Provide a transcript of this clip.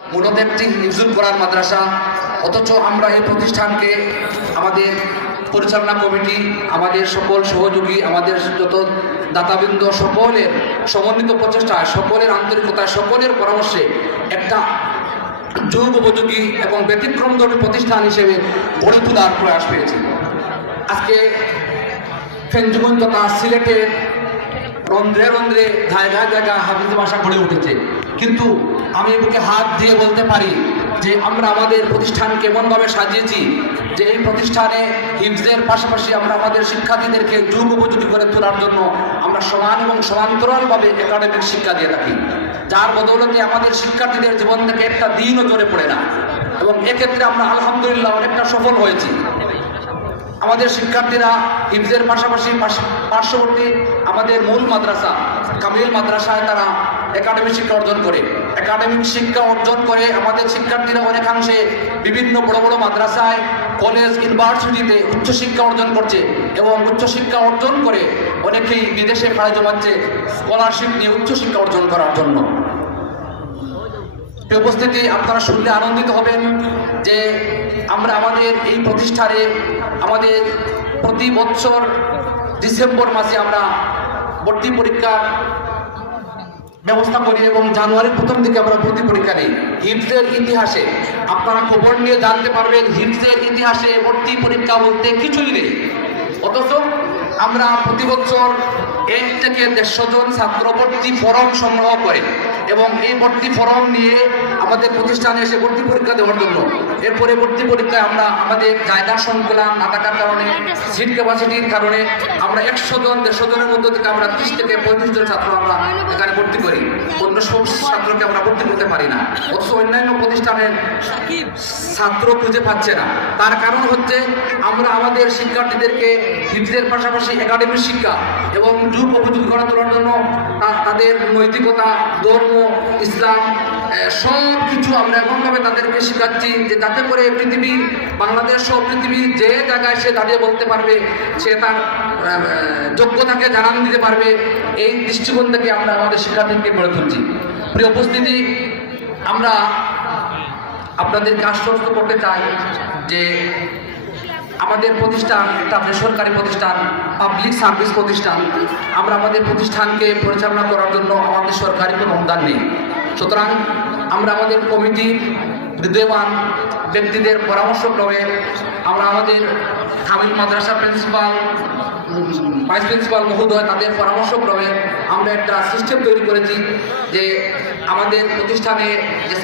মূলত একটি হিফজুল কোরআন মাদ্রাসা, অথচ আমরা এই প্রতিষ্ঠানকে আমাদের পরিচালনা কমিটি, আমাদের সকল সহযোগী, আমাদের যত দাতাবৃন্দ সকলের সমন্বিত প্রচেষ্টায়, সকলের আন্তরিকতায়, সকলের পরামর্শে একটা যুগ উপযোগী এবং ব্যতিক্রমধর্মী প্রতিষ্ঠান হিসেবে গড়ে তোলার প্রয়াস পেয়েছি। আজকে ফেঞ্জুগঞ্জ তথা সিলেটের রন্ধ্রে রন্ধ্রে জায়গায় জায়গায় হাফিজ ভাষা গড়ে উঠেছে, কিন্তু আমি বুকে হাত দিয়ে বলতে পারি যে আমরা আমাদের প্রতিষ্ঠানকে এমনভাবে সাজিয়েছি যে এই প্রতিষ্ঠানে হিফজের পাশাপাশি আমরা আমাদের শিক্ষার্থীদেরকে যুগ উপযোগী করে তোলার জন্য আমরা সমান এবং সমান্তরালভাবে একাডেমিক শিক্ষা দিয়ে থাকি, যার বদৌলতে আমাদের শিক্ষার্থীদের জীবন থেকে একটা দিনও জোরে পড়ে না, এবং এক্ষেত্রে আমরা আলহামদুলিল্লাহ অনেকটা সফল হয়েছি। আমাদের শিক্ষার্থীরা হিফজের পাশাপাশি পার্শ্ববর্তী আমাদের মূল মাদ্রাসা কামিল মাদ্রাসায় তারা একাডেমিক শিক্ষা অর্জন করে। একাডেমিক শিক্ষা অর্জন করে আমাদের শিক্ষার্থীরা অনেকাংশে বিভিন্ন বড় বড় মাদ্রাসায়, কলেজ, ইউনিভার্সিটিতে উচ্চশিক্ষা অর্জন করছে, এবং উচ্চশিক্ষা অর্জন করে অনেকেই বিদেশে পাড়ি জমাচ্ছে স্কলারশিপ নিয়ে উচ্চশিক্ষা অর্জন করার জন্য। উপস্থিতি, আপনারা শুনলে আনন্দিত হবেন যে আমরা আমাদের এই প্রতিষ্ঠানে আমাদের প্রতি বছর ডিসেম্বর মাসে আমরা ভর্তি পরীক্ষার ব্যবস্থা করি এবং জানুয়ারির প্রথম দিকে আমরা ভর্তি পরীক্ষা নিই। হিফজের ইতিহাসে আপনারা খবর নিয়ে জানতে পারবেন হিফজের ইতিহাসে ভর্তি পরীক্ষা বলতে কিছুই নেই, অথচ আমরা প্রতি বছর 1 থেকে 150 জন ছাত্র ভর্তি ফরম সংগ্রহ করে এবং এই ভর্তি ফরম নিয়ে আমাদের প্রতিষ্ঠানে এসে ভর্তি পরীক্ষা দেওয়ার জন্য। এরপরে ভর্তি পরীক্ষায় আমরা আমাদের জায়গার সংকুলান না থাকার কারণে, সিট ক্যাপাসিটির কারণে আমরা 100 জন 150 জনের মধ্যে থেকে আমরা 30 থেকে 35 জন ছাত্র আমরা এখানে ভর্তি করি, অন্য সব ছাত্রকে আমরা ভর্তি করতে পারি না, অথচ অন্যান্য প্রতিষ্ঠানের ছাত্র খুঁজে পাচ্ছে না। তার কারণ হচ্ছে আমরা আমাদের শিক্ষার্থীদেরকে হিফজের পাশাপাশি একাডেমিক শিক্ষা এবং যুগ উপযোগী করে তোলার জন্য তাদের নৈতিকতা, ধর্ম, ইসলাম সব কিছু আমরা এমনভাবে তাদেরকে শেখাচ্ছি যে যাতে করে পৃথিবীর, বাংলাদেশ সহ পৃথিবীর যে জায়গায় সে দাঁড়িয়ে বলতে পারবে, সে তার যোগ্যতাকে জানান দিতে পারবে। এই দৃষ্টিকোণ থেকে আমরা আমাদের শিক্ষার্থীকে গড়ে তুলছি। প্রিয় উপস্থিতি, আমরা আপনাদেরকে আশ্বস্ত করতে চাই যে আমাদের প্রতিষ্ঠান একটা বেসরকারি প্রতিষ্ঠান, পাবলিক সার্ভিস প্রতিষ্ঠান। আমরা আমাদের প্রতিষ্ঠানকে পরিচালনা করার জন্য আমাদের সরকারি কোনো অনুদান নেই। সুতরাং আমরা আমাদের কমিটির হৃদয়বান ব্যক্তিদের পরামর্শক্রমে আমরা আমাদের কামিল মাদ্রাসা প্রিন্সিপাল, ভাইস প্রিন্সিপাল মহোদয় তাদের পরামর্শক্রমে আমরা একটা সিস্টেম তৈরি করেছি যে আমাদের প্রতিষ্ঠানে যে